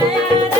Yeah.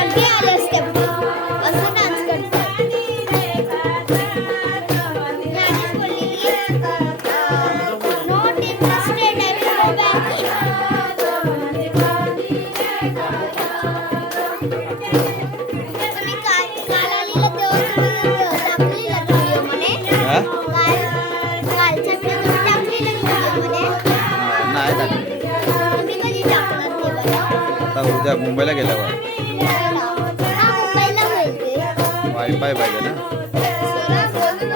सगळे आले असते असं डान्स करतात मी बोललेली not interested I will go back. तुम्ही काल काल आलेला तेव्हा तुम्ही टाकलेला व्हिडिओ म्हणे हा? काल कालच्या व्हिडिओ टाकलेला व्हिडिओ म्हणे नाही टाकली तुम्ही कधी टाकणार ते बरं आता उद्या मुंबईला गेल्यावर हा मुंबईला होईल ते वायफाय पाहिजे ना सोना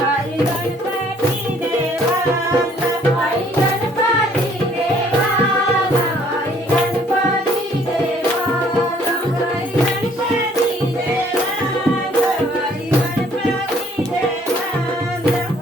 Yeah.